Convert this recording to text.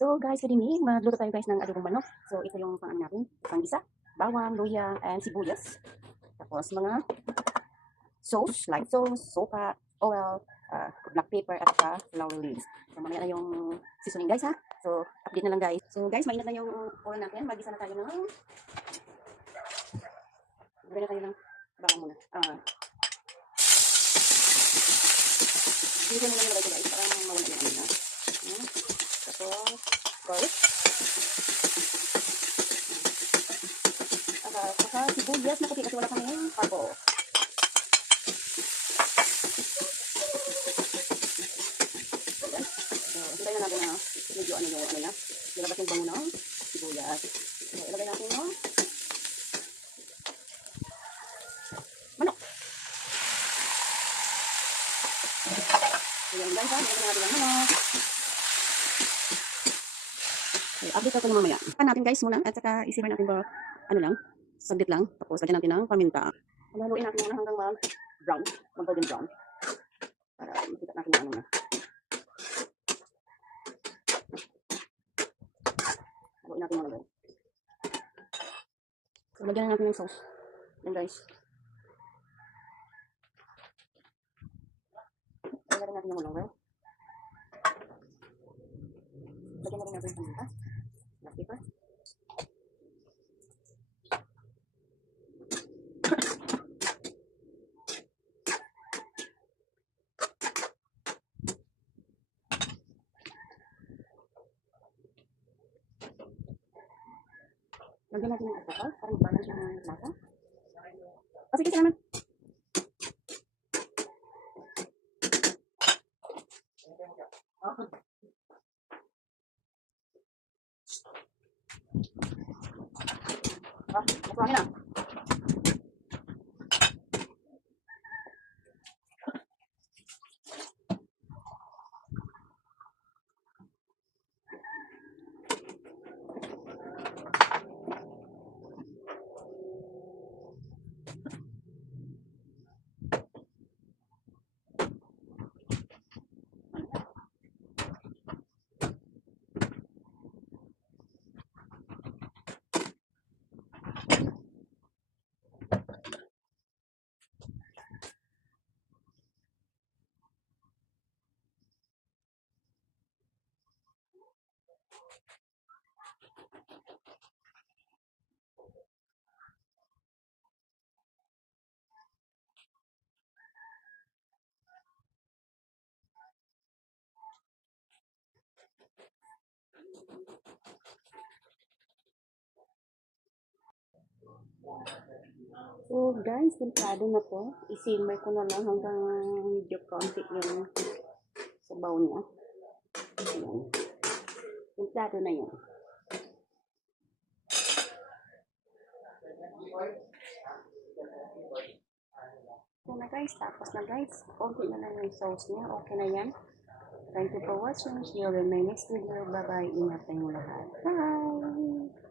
So guys, good evening. Magluto tayo guys ng adobong manok. So ito yung pang natin, pang-isa, bawang, luya, and sibuyas. Tapos mga sauce, light sauce, sopa, oil, black pepper, at saka flour leaves. So mamaya na yung seasoning guys ha. So update na lang guys. So guys, mainit na yung oil natin. Magisa na tayo ng bawang muna. Bilisan mo lang yung guys para mawala yung ano na. Tapos garlic. Saka sibuyas na puti kasi wala kami yung purple. Ayan. So, hintayin na natin na medyo ano niya. Ilabas yung bango ng sibuyas. So, ilagay natin yung manok. Ayan guys, ilagay natin yung manok. Okay, update ako mamaya. Pan natin guys muna at saka isimmer natin ba ano lang, saglit lang. Tapos lagyan natin ng paminta. Haluin natin muna hanggang mag-brown, mag-golden brown. Para makita natin yung ano na. Haluin natin muna guys. So, lagyan natin ng sauce. Yan guys. Lagyan natin yung mulong guys. Lagyan natin yung paminta. Black pepper. Lagyan natin ng alcohol para mag-balance yung lasa. Kasi kasi naman. Masangin na. So guys, templado na po. I-simmer ko na lang hanggang medyo konti yung sabaw niya. Ayan. Templado na yun. So na guys, tapos na guys. Konti na lang yung sauce niya. Okay na yan. Thank you for watching. See you in my next video. Bye-bye. Ingat tayong lahat. Bye!